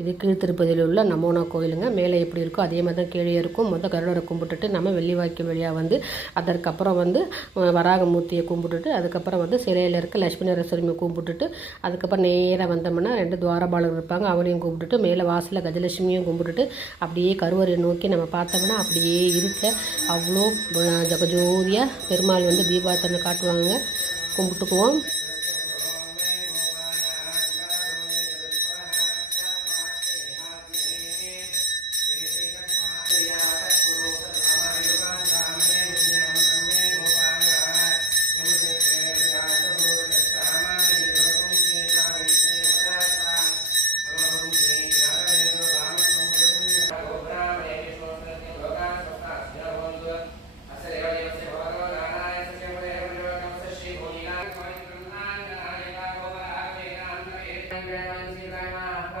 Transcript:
இது கீழ்த்திருப்பதியில் உள்ள நமோனா கோயிலுங்க. மேலே எப்படி இருக்கோ அதே மாதிரி தான் கீழே இருக்கும். கருடரை கும்பிட்டுட்டு நம்ம வெள்ளிவாய்க்கு வழியாக வந்து அதற்கப்புறம் வந்து வராகமூர்த்தியை கும்பிட்டுட்டு அதுக்கப்புறம் வந்து சிலையில் இருக்க லட்சுமி நரசிம்மரை கும்பிட்டுட்டு அதுக்கப்புறம் நேராக வந்தோம்னா 2 துவாரபாலகர் இருப்பாங்க, அவளையும் கும்பிட்டுட்டு மேலே வாசலில் கஜலட்சுமியும் கும்பிட்டுட்டு அப்படியே கருவறையை நோக்கி நம்ம பார்த்தோம்னா அப்படியே இருக்க அவ்வளோ ஜகஜோதியாக பெருமாள் வந்து தீபாரத்தனை காட்டுவாங்க. கும்பிட்டுக்குவோம்.